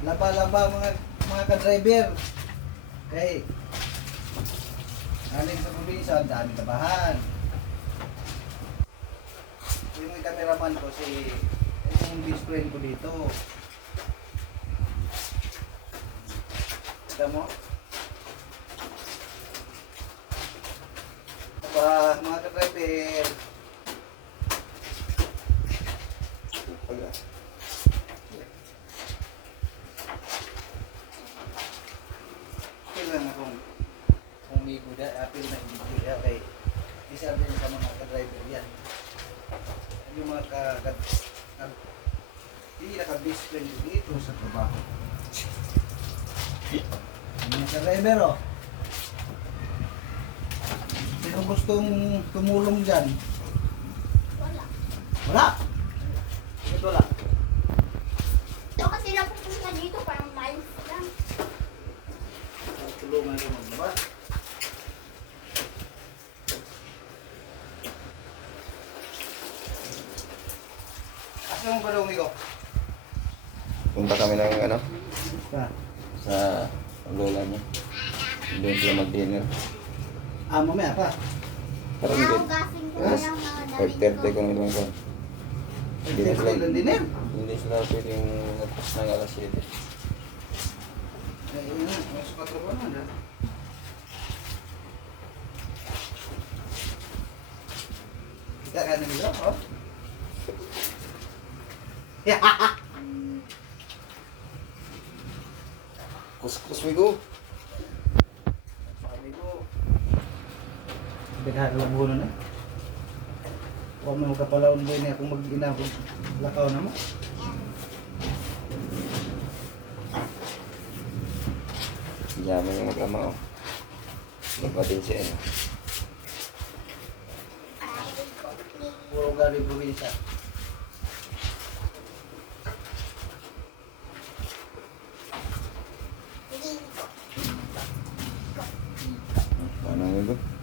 Laba-laba mga ka-driver. Okay. Aling sa probinsya, ang dami tabahan. Yung cameraman ko, yung best friend ko dito. Kita mo? Mga ka-driver. Kailan akong umigo dahil apil na hindi okay. Isabi niyo sa mga ka-driver yan. Yung mga hindi naka-best friend dito sa trabaho. Mga ka-driver oh. Sino gustong tumulong dyan? Wala. Wala? Bakit wala? Ito kasi napupunta dito parang miles lang. Tulungan ka magbaba. Asa mo ba daw umigo? Punta kami ng ano, Ah, sa lola niya. Doon sila mag-dinner. mamaya pa. Parang din. Naugasin ko na Yes. lang mga 5:30 kung ilang ko. Hindi na sila, Ilan din eh? hindi sila pwedeng nagpas ng alas 7. Mas 4 pa naman. Kita ka nila, oh. Kuskus migo. Sabi ko, bighan lang muna na. Huwag mo kapalaon din akong mag-inabog. Lakaw na mo. Yaman yung mag-ama oh. Nagpatin siya eh. Puro galing probinsya. Paano migo?